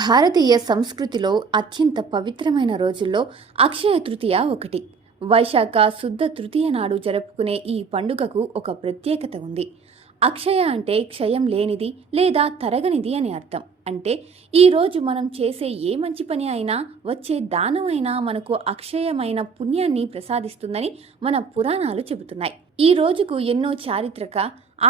భారతీయ సంస్కృతిలో అత్యంత పవిత్రమైన రోజుల్లో అక్షయ తృతీయ ఒకటి. వైశాఖ శుద్ధ తృతీయ నాడు జరుపుకునే ఈ పండుగకు ఒక ప్రత్యేకత ఉంది. అక్షయ అంటే క్షయం లేనిది లేదా తరగనిది అని అర్థం. అంటే ఈ రోజు మనం చేసే ఏ మంచి పని అయినా, వచ్చే దానం అయినా మనకు అక్షయమైన పుణ్యాన్ని ప్రసాదిస్తుందని మన పురాణాలు చెబుతున్నాయి. ఈ రోజుకు ఎన్నో చారిత్రక,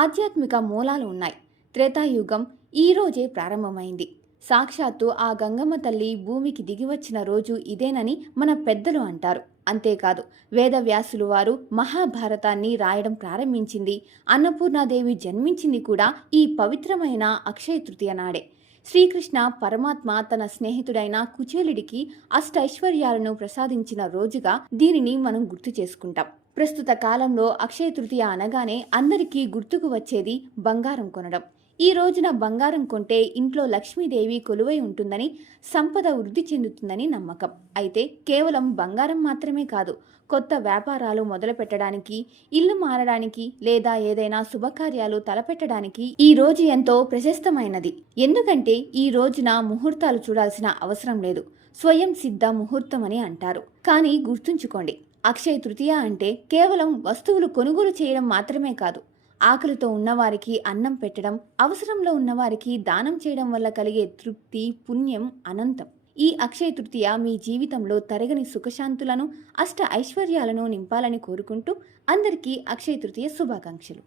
ఆధ్యాత్మిక మూలాలు ఉన్నాయి. త్రేతాయుగం ఈ రోజే ప్రారంభమైంది. సాక్షాత్తు ఆ గంగమ్మ తల్లి భూమికి దిగివచ్చిన రోజు ఇదేనని మన పెద్దలు అంటారు. అంతేకాదు, వేదవ్యాసులు వారు మహాభారతాన్ని రాయడం ప్రారంభించింది, అన్నపూర్ణాదేవి జన్మించింది కూడా ఈ పవిత్రమైన అక్షయ తృతీయ నాడే. శ్రీకృష్ణ పరమాత్మ తన స్నేహితుడైన కుచేలుడికి అష్టైశ్వర్యాలను ప్రసాదించిన రోజుగా దీనిని మనం గుర్తు చేసుకుంటాం. ప్రస్తుత కాలంలో అక్షయ తృతీయ అనగానే అందరికీ గుర్తుకు వచ్చేది బంగారం కొనడం. ఈ రోజున బంగారం కొంటే ఇంట్లో లక్ష్మీదేవి కొలువై ఉంటుందని, సంపద వృద్ధి చెందుతుందని నమ్మకం. అయితే కేవలం బంగారం మాత్రమే కాదు, కొత్త వ్యాపారాలు మొదలు పెట్టడానికి, ఇల్లు మారడానికి లేదా ఏదైనా శుభకార్యాలు తలపెట్టడానికి ఈ రోజు ఎంతో ప్రశస్తమైనది. ఎందుకంటే ఈ రోజున ముహూర్తాలు చూడాల్సిన అవసరం లేదు, స్వయం సిద్ధ ముహూర్తం అని అంటారు. కానీ గుర్తుంచుకోండి, అక్షయ తృతీయ అంటే కేవలం వస్తువులు కొనుగోలు చేయడం మాత్రమే కాదు, ఆకలితో ఉన్నవారికి అన్నం పెట్టడం, అవసరంలో ఉన్నవారికి దానం చేయడం వల్ల కలిగే తృప్తి, పుణ్యం అనంతం. ఈ అక్షయ తృతీయ మీ జీవితంలో తరగని సుఖశాంతులను, అష్ట ఐశ్వర్యాలను నింపాలని కోరుకుంటూ అందరికీ అక్షయ తృతీయ శుభాకాంక్షలు.